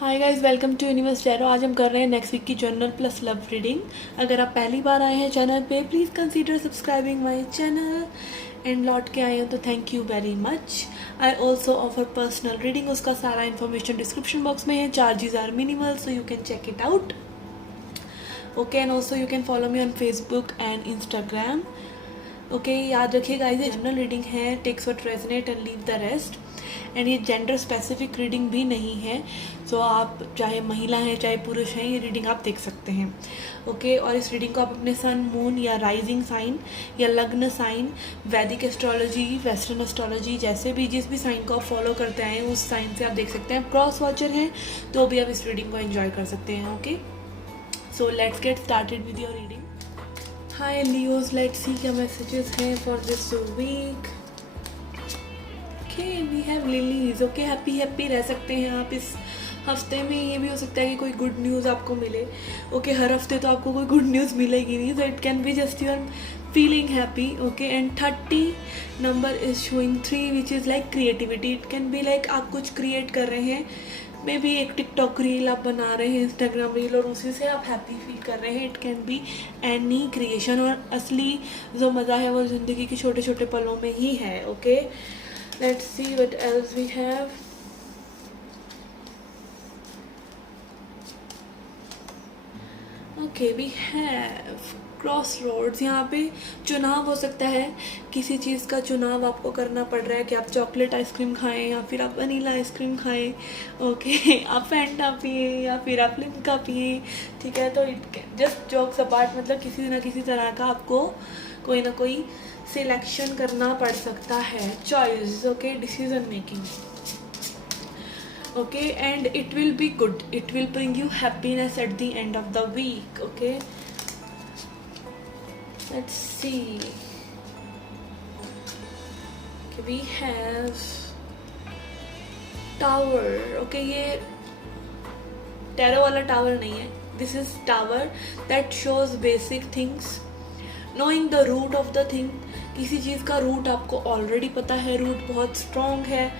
Hi guys, welcome to Universe Tarot. आज हम कर रहे हैं नेक्स्ट वीक की जर्नल प्लस लव रीडिंग। अगर आप पहली बार आए हैं चैनल पे, please consider subscribing my channel. And लौट के आए हो तो thank you very much. I also offer personal reading, उसका सारा इन्फॉर्मेशन डिस्क्रिप्शन बॉक्स में है। Charges are minimal, so you can check it out. Okay, and also you can follow me on Facebook and Instagram. Okay, याद रखिए guys, ये general reading है। Takes what resonate and leave the rest. And ये gender specific reading भी नहीं है, सो आप चाहे महिला हैं चाहे पुरुष हैं, ये रीडिंग आप देख सकते हैं। ओके, और इस रीडिंग को आप अपने सन, मून या राइजिंग साइन या लग्न साइन, वैदिक एस्ट्रोलॉजी, वेस्टर्न एस्ट्रोलॉजी, जैसे भी जिस भी साइन को आप फॉलो करते हैं उस साइन से आप देख सकते हैं। क्रॉस वॉचर हैं तो भी आप इस रीडिंग को एंजॉय कर सकते हैं। Okay, so let's get started with your reading. Hi Leos, let's see क्या मैसेजेस हैं for this week. Okay, we have lilies. Okay, happy रह सकते हैं आप इस हफ्ते में। ये भी हो सकता है कि कोई गुड न्यूज़ आपको मिले। ओके, हर हफ्ते तो आपको कोई गुड न्यूज़ मिलेगी नहीं, so it can be just you're feeling happy. Okay, and 30 number is showing 3 which is like creativity. It can be like आप कुछ क्रिएट कर रहे हैं, मे बी एक टिकटॉक रील आप बना रहे हैं, इंस्टाग्राम रील, और उसी से आप हैप्पी फील कर रहे हैं। It can be any creation, और असली जो मज़ा है वो ज़िंदगी के छोटे छोटे पलों में ही है। Okay, let's see what else we have. Okay, we have crossroads. यहाँ पे चुनाव हो सकता है, किसी चीज़ का चुनाव आपको करना पड़ रहा है कि आप चॉकलेट आइसक्रीम खाएं या फिर आप वनीला आइसक्रीम खाएं। ओके, आप फैंटा पिए या फिर आप लिम्का पिए। ठीक है, तो इट जस्ट जॉक्स अपार्ट, मतलब किसी ना किसी तरह का आपको कोई ना कोई सिलेक्शन करना पड़ सकता है। Choice, okay, decision making. Okay, and it will be good, it will bring you happiness at the end of the week. Okay, let's see. We have tower. Okay, ये टैरो वाला टावर नहीं है, this is tower that shows basic things, knowing the root of the thing. किसी चीज़ का root आपको already पता है, रूट बहुत स्ट्रॉन्ग है,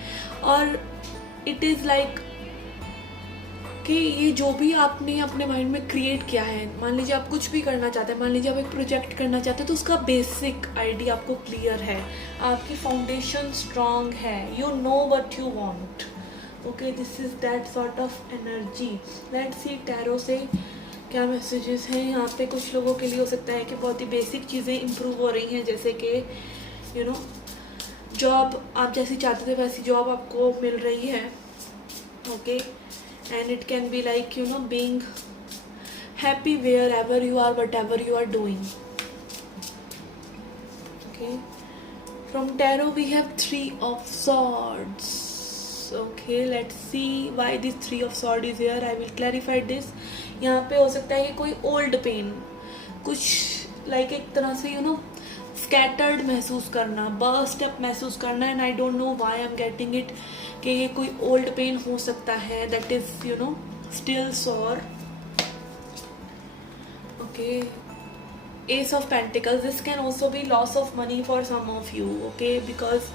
और इट इज़ लाइक कि ये जो भी आपने अपने माइंड में क्रिएट किया है, मान लीजिए आप कुछ भी करना चाहते हैं, मान लीजिए आप एक प्रोजेक्ट करना चाहते हैं, तो उसका बेसिक आइडिया आपको क्लियर है, आपकी फाउंडेशन स्ट्रॉन्ग है, you know what you want. Okay, this is that sort of energy. Let's C tarot से क्या मैसेजेस हैं। यहाँ पे कुछ लोगों के लिए हो सकता है कि बहुत ही बेसिक चीज़ें इम्प्रूव हो रही हैं, जैसे कि यू नो जॉब, आप जैसी चाहते थे वैसी जॉब आपको मिल रही है। Okay, and it can be like you know being happy wherever you are, whatever you are doing. Okay, from tarot we have 3 of swords. Okay, let's see why this 3 of swords is here. I will clarify this. यहाँ पे हो सकता है कि कोई old pen, कुछ like एक तरह से यू नो स्कैटर्ड महसूस करना, बर्स्ट अप महसूस करना, and I don't know why I am getting it कि ये कोई ओल्ड पेन हो सकता है that is you know still sore. Okay, Ace of Pentacles. This can also be loss of money for some of you. Okay, because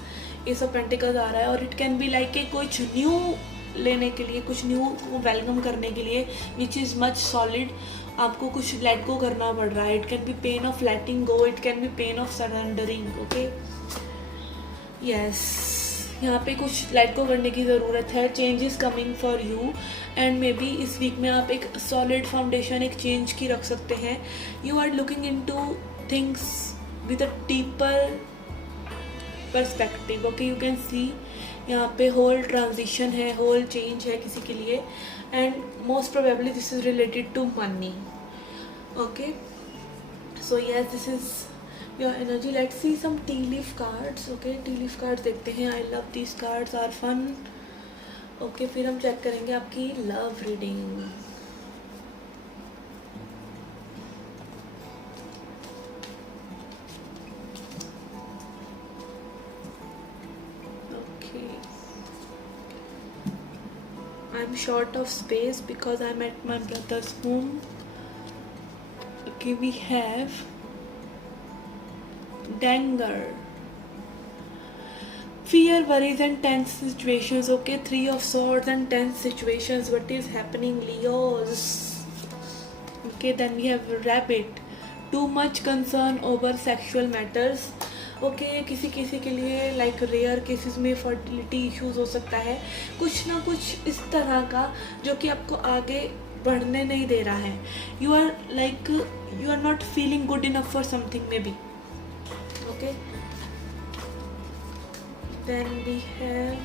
Ace of Pentacles आ रहा है, और it can be like कि कुछ new लेने के लिए, कुछ new को वेलकम करने के लिए विच इज़ मच सॉलिड, आपको कुछ लेट गो करना पड़ रहा है। It can B pain of letting go, it can B pain of surrendering. Okay, yes, यहाँ पे कुछ लेट गो करने की ज़रूरत है। Change is coming for you, and may be इस वीक में आप एक सॉलिड फाउंडेशन, एक चेंज की रख सकते हैं। You are looking into things with a deeper perspective. Okay, you can see यहाँ पे होल ट्रांजिशन है, होल चेंज है किसी के लिए, and most probably this is related to money. Okay, so yes, this is your energy. Let's see some tea leaf cards. Okay, tea leaf cards देखते हैं। I love these cards, are fun. Okay, फिर हम check करेंगे आपकी love reading. Okay, I am short of space because I am at my brother's home. Okay, we have danger. fear, worries and tense situations. Okay, 3 of Swords and tense situations. What is happening, Leos? Okay, then we have Rabbit. Too much concern over sexual matters. Okay किसी किसी के लिए like rare cases में fertility issues हो सकता है, कुछ ना कुछ इस तरह का जो कि आपको आगे बढ़ने नहीं दे रहा है. You are not feeling good enough for something maybe. Okay, then we have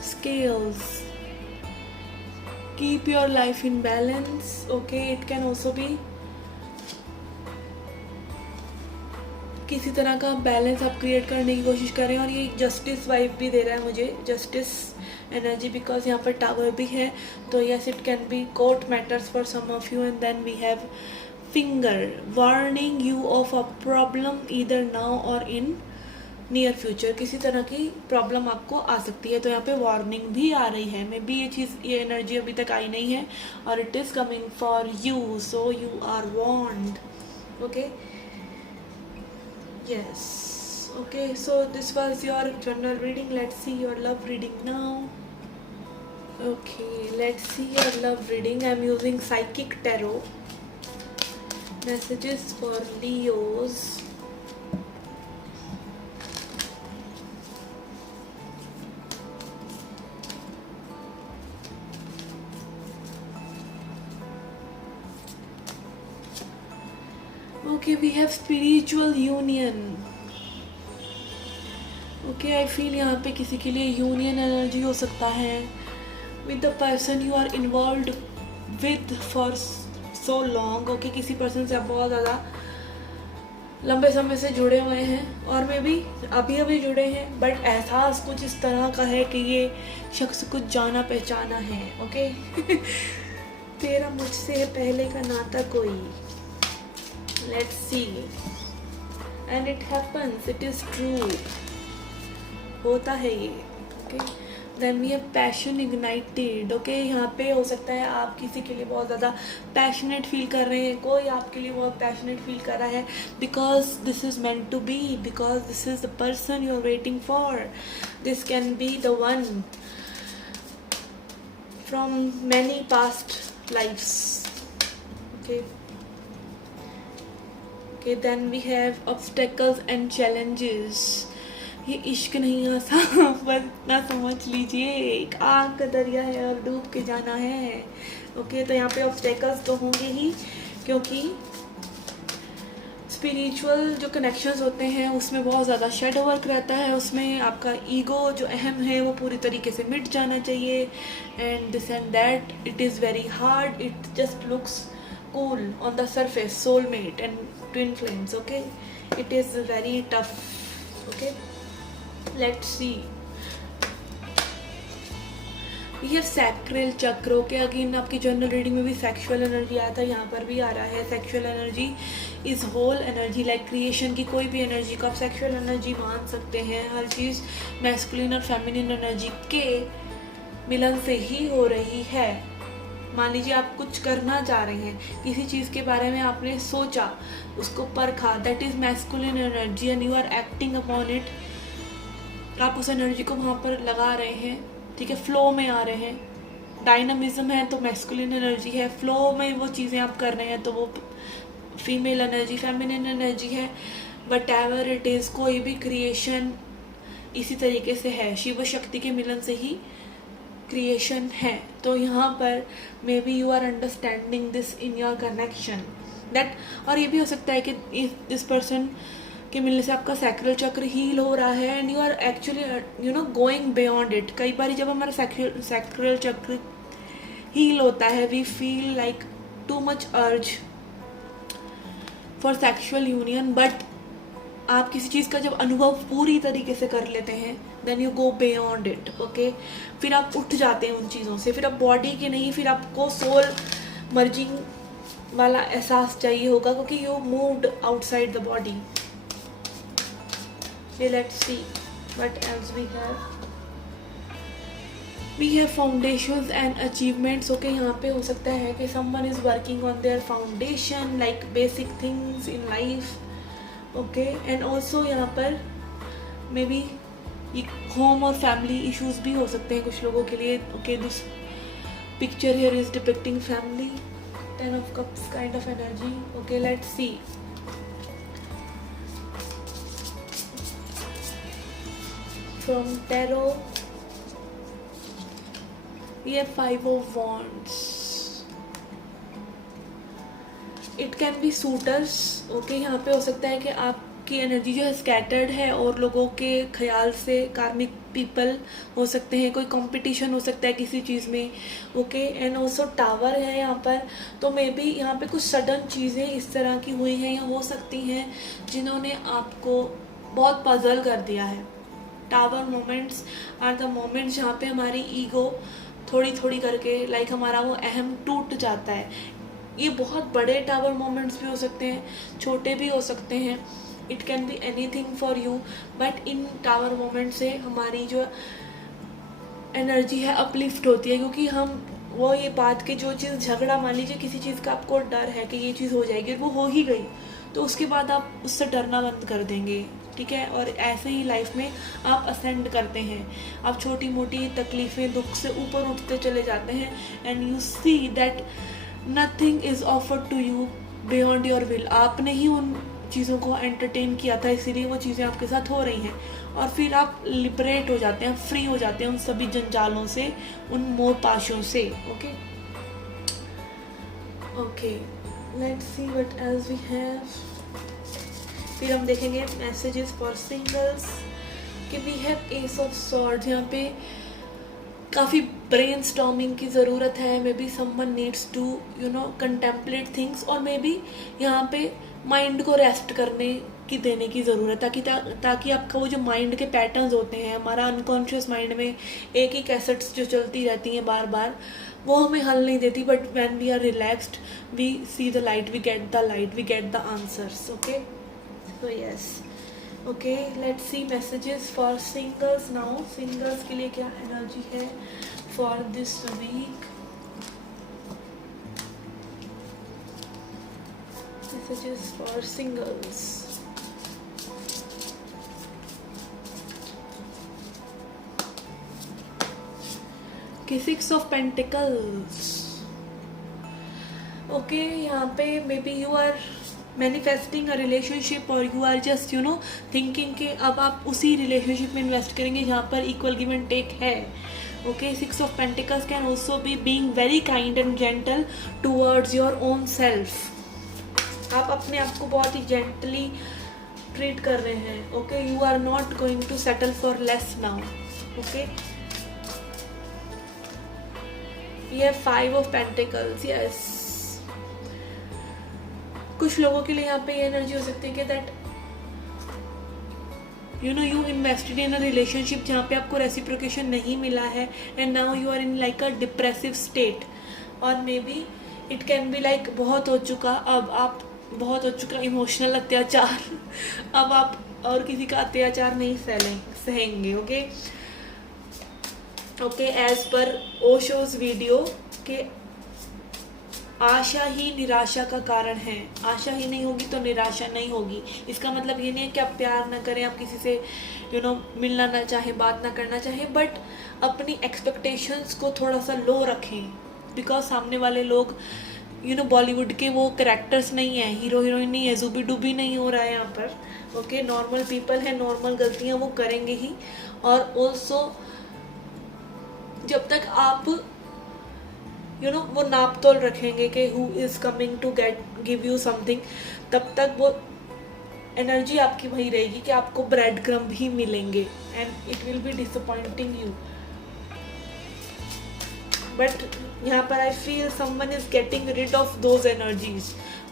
Scales. Keep your life in balance. Okay, it can also be किसी तरह का बैलेंस आप क्रिएट करने की कोशिश कर रहे हैं. और ये जस्टिस वाइब भी दे रहा है मुझे, जस्टिस एनर्जी, बिकॉज यहाँ पर टावर भी है. तो yes, it can be court matters for some of you. And then we have finger, warning you of a problem either now और इन नियर फ्यूचर. किसी तरह की प्रॉब्लम आपको आ सकती है. तो यहाँ पे वार्निंग भी आ रही है. मे बी ये एनर्जी अभी तक आई नहीं है और it is coming for you, so you are warned. Okay, yes. Okay, so this was your general reading. Let's see your love reading now. Okay, let's see your love reading. I'm using Psychic Tarot. Messages for Leos. Okay, we have spiritual union. Okay, I feel यहाँ पे किसी के लिए union energy हो सकता है with the person you are involved with for so long. Okay, किसी person से आप बहुत ज़्यादा लंबे समय से जुड़े हुए हैं और मे भी अभी अभी जुड़े हैं, बट एहसास कुछ इस तरह का है कि ये शख्स कुछ जाना पहचाना है. ओके तेरा मुझसे पहले का नाता कोई. Let's see. And it happens. It is true. होता है ये. Okay. Then we have passion ignited. Okay, यहाँ पे हो सकता है आप किसी के लिए बहुत ज़्यादा passionate feel कर रहे हैं, कोई आपके लिए बहुत passionate feel कर रहा है, because this is meant to be, because this is the person you are waiting for. This can be the one from many past lives. Okay. Okay, then we have obstacles and challenges. ये इश्क नहीं आसा, बस इतना समझ लीजिए, एक आग का दरिया है और डूब के जाना है. ओके, तो यहाँ पे ऑब्स्टेकल्स तो होंगे ही, क्योंकि स्पिरिचुअल जो कनेक्शंस होते हैं उसमें बहुत ज़्यादा शेडो वर्क रहता है. उसमें आपका ईगो जो अहम है वो पूरी तरीके से मिट जाना चाहिए. And this and that, it is very hard. It just looks cool on the surface, soulmate and twin flames. Okay, it is very tough. Okay, let's see. We have sacral chakra. Okay, again आपकी general reading में भी sexual energy आया था, यहाँ पर भी आ रहा है. Sexual energy is whole energy, like creation की कोई भी एनर्जी को आप सेक्सुअल एनर्जी मान सकते हैं. हर चीज़ मैस्कुलिन और फेमिनिन एनर्जी के मिलन से ही हो रही है. मान लीजिए आप कुछ करना चाह रहे हैं, किसी चीज़ के बारे में आपने सोचा, उसको परखा, that is masculine energy and you are acting upon it. आप उस एनर्जी को वहाँ पर लगा रहे हैं. ठीक है, फ्लो में आ रहे हैं. डायनामिज्म है तो मैस्कुलिन एनर्जी है, फ्लो में वो चीज़ें आप कर रहे हैं तो वो फीमेल एनर्जी, फेमिनिन एनर्जी है. बट एवर इट इज़, कोई भी क्रिएशन इसी तरीके से है, शिव शक्ति के मिलन से ही क्रिएशन है. तो यहाँ पर maybe you are understanding this in your connection that. और ये भी हो सकता है कि दिस पर्सन के मिलने से आपका सैक्रल चक्र हील हो रहा है and you are actually going beyond it. कई बार जब हमारा सैक्रल चक्र हील होता है, we feel like too much urge for sexual union, but आप किसी चीज़ का जब अनुभव पूरी तरीके से कर लेते हैं, then you go beyond it. Okay, फिर आप उठ जाते हैं उन चीज़ों से. फिर आप बॉडी के नहीं, फिर आपको सोल मर्जिंग वाला एहसास चाहिए होगा, क्योंकि you moved outside the body. Let's see what else we have. We have foundations and achievements. Okay, यहाँ पे हो सकता है कि someone is working on their foundation, like basic things in life. Okay, and also यहाँ पर maybe ये home और फैमिली इश्यूज भी हो सकते हैं कुछ लोगों के लिए. Okay, this picture here is depicting family, 10 of cups kind of energy. Okay, let's see. From tarot, we have 5 of wands. It can be suitors. Okay, यहाँ पे हो सकता है कि आपकी एनर्जी जो है स्कैटर्ड है और लोगों के ख्याल से कार्मिक पीपल हो सकते हैं, कोई कंपटीशन हो सकता है किसी चीज़ में. ओके, एंड ऑल्सो टावर है यहाँ पर, तो मे बी यहाँ पे कुछ सडन चीज़ें इस तरह की हुई हैं या हो सकती हैं जिन्होंने आपको बहुत पजल कर दिया है. Tower moments are the moments जहाँ पे हमारी ईगो थोड़ी थोड़ी करके लाइक हमारा वो अहम टूट जाता है. ये बहुत बड़े टावर मोमेंट्स भी हो सकते हैं, छोटे भी हो सकते हैं. It can be any thing for you, but in tower moment से हमारी जो एनर्जी है अपलिफ्ट होती है, क्योंकि हम वो ये बात के जो चीज़ झगड़ा, मान लीजिए किसी चीज़ का आपको डर है कि ये चीज़ हो जाएगी और वो हो ही गई, तो उसके बाद आप उससे डरना बंद कर देंगे. ठीक है, और ऐसे ही लाइफ में आप असेंड करते हैं, आप छोटी मोटी तकलीफ़ें दुख से ऊपर उठते चले जाते हैं. And you see that nothing is offered to you beyond your will. आपने ही उन चीज़ों को एंटरटेन किया था, इसीलिए वो चीज़ें आपके साथ हो रही हैं, और फिर आप लिबरेट हो जाते हैं, फ्री हो जाते हैं उन सभी जंजालों से, उन मोहपाशों से. Okay okay, let's see what else we have. फिर हम देखेंगे मैसेजेस फॉर सिंगल्स कि we have ace of swords. यहाँ पे काफ़ी ब्रेन स्टॉर्मिंग की ज़रूरत है. Maybe someone needs to contemplate things, और मे बी यहाँ पे माइंड को रेस्ट करने की देने की ज़रूरत है, ताकि आपका वो जो माइंड के पैटर्न्स होते हैं, हमारा अनकॉन्शियस माइंड में एक ही कैसेट्स जो चलती रहती हैं बार बार, वो हमें हल नहीं देती. But when we are relaxed we see the light, we get the light, we get the answers. Okay, so yes. Okay, let's see messages for singles now. Singles के लिए क्या एनर्जी है for this week? Messages for singles. Okay, 6 of Pentacles. Okay, यहाँ पे maybe you are manifesting a relationship, or you are just thinking कि अब आप उसी relationship में invest करेंगे जहाँ पर equal give and take है. Okay, 6 of Pentacles can also be being very kind and gentle towards your own self. आप अपने आप को बहुत ही जेंटली ट्रीट कर रहे हैं. Okay, you are not going to settle for less now. Okay, ये 5 ऑफ पेंटिकल्स. यस, कुछ लोगों के लिए यहाँ पे ये एनर्जी हो सकती है कि that you invested in a relationship जहाँ पे आपको रेसिप्रोकेशन नहीं मिला है, and now you are in like a depressive state. और maybe it can be like बहुत हो चुका, अब आप बहुत हो चुका इमोशनल अत्याचार, अब आप और किसी का अत्याचार नहीं सहेंगे. Okay okay, as per Osho's video के आशा ही निराशा का कारण है. आशा ही नहीं होगी तो निराशा नहीं होगी. इसका मतलब ये नहीं है कि आप प्यार ना करें, आप किसी से मिलना ना चाहें, बात ना करना चाहें, बट अपनी एक्सपेक्टेशंस को थोड़ा सा लो रखें. बिकॉज सामने वाले लोग बॉलीवुड के वो कैरेक्टर्स नहीं है, हीरो हीरोइन नहीं है, जुबी डूबी नहीं हो रहा है यहाँ पर. ओके, नॉर्मल पीपल है, नॉर्मल गलतियाँ वो करेंगे ही. और ऑल्सो जब तक आप वो नाप तोल रखेंगे कि who is coming to give you something, तब तक वो एनर्जी आपकी वही रहेगी कि आपको ब्रेड क्रम्ब ही मिलेंगे, and it will be disappointing you. But यहाँ पर I feel someone is getting rid of those energies.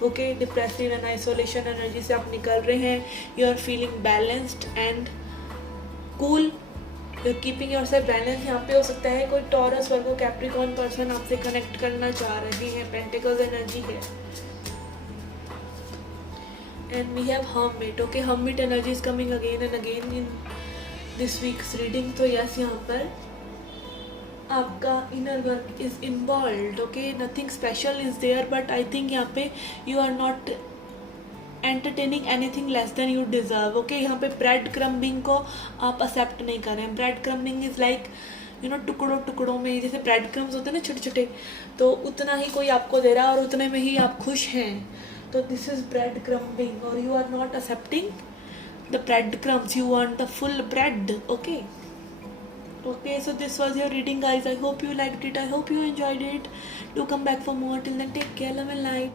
Okay, depressive and isolation energy से आप निकल रहे हैं. You are feeling balanced and cool, you are keeping yourself balance. यहाँ पे हो सकता है कोई टॉरस वर्गो कैप्रिकॉर्न पर्सन आपसे कनेक्ट करना चाह रहे हैं. पेंटिकल्स एनर्जी है. And we have hermit. Okay, hermit energy is coming again and again in this week's reading. तो यस, यहाँ पर आपका inner work is involve. Okay, nothing special is there, but I think यहाँ पे you are not entertaining anything less than you deserve. Okay, यहाँ पे bread crumbing को आप एक्सेप्ट नहीं कर रहे हैं। Bread crumbing is like you know टुकड़ों टुकड़ों में, जैसे ब्रेड क्रम्स होते हैं ना छोटे छोटे, तो उतना ही कोई आपको दे रहा है और उतने में ही आप खुश हैं। तो दिस इज़ ब्रेड क्रम्बिंग और you are not accepting the breadcrumbs, you want the full bread. Okay, so this was your reading, guys. I hope you liked it, I hope you enjoyed it. Do come back for more. Till then, take care, love and light.